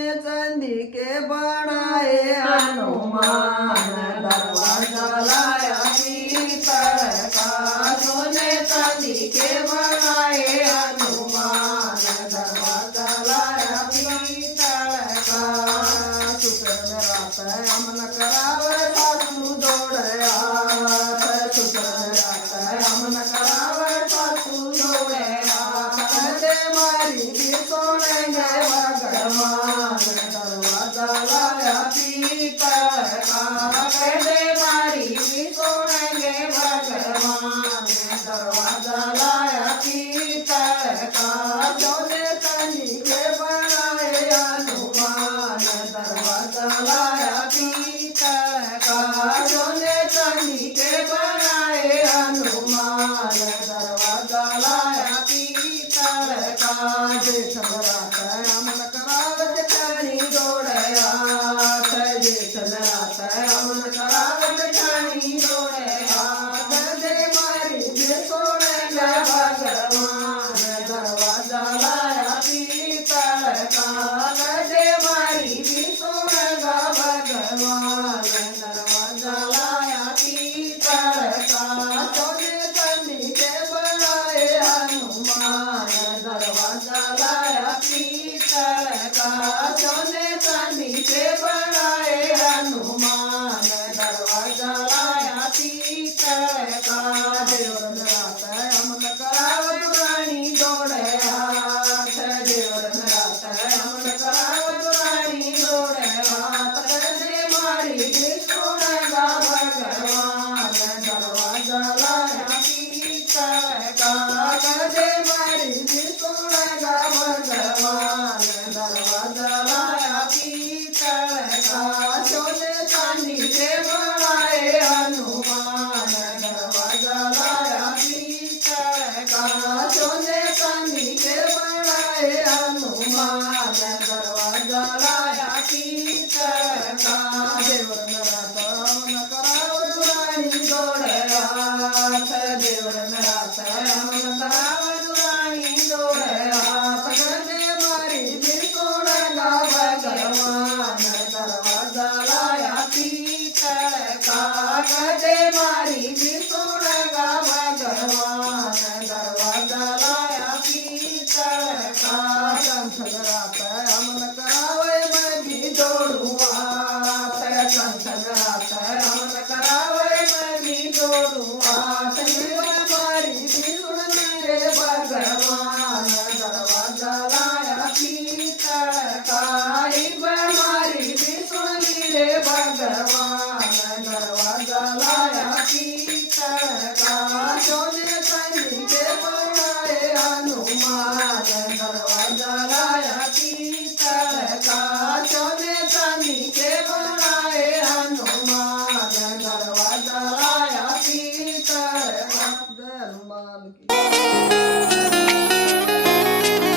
चांदी के बनाए हनुमान दरवाजा लाया पीतल का सोने चांदी के बनाए हनुमान दरवाजा लाया पीतल का सुतर में रात अमन करावे सासू दौड़े हाथ सुतर में रात अमन करावे सासू दौड़े हाथ मारी भी सोनेंगे भगवान दरवाजा लाया पीतल का कहते मारी भी सोनेंगे भगवान दरवाजा लाया पीतल का सोने चांदी के बनाए हनुमान दरवाजा लाया पीतल का सोने चांदी के बनाए हनुमान दरवाजा लाया पीतल का जेठ रात अमन करावत ठाणी दौड़या जेठ रात अमन करावत ठाणी दौड़या दे मारी दे सोनेगा भगवान दरवाजा लाया पीतल का दे मारी भी सोनेगा भगवान दरवाजा लाया पीतल का सोने चांदी के बनाए हनुमान दरवाजा लाया पीतल का सोने चांदी के बनाए हनुमान दरवाजा लाया पीतल का देवर रात अमन करावत रानी दौड़े हाथ देवर रात अमन करावत रानी दौड़े हाथ दे मारी भी सोनेगा भगवान दरवाजा लाया पीतल का दे मारी भी सोनेगा भगवान दरवाजा लाया पीतल का सोने चांदी के बनाए हनुमान दरवाजा लाया पीतल का सोने चांदी के बनाए हनुमान दरवाजा लाया पीतल का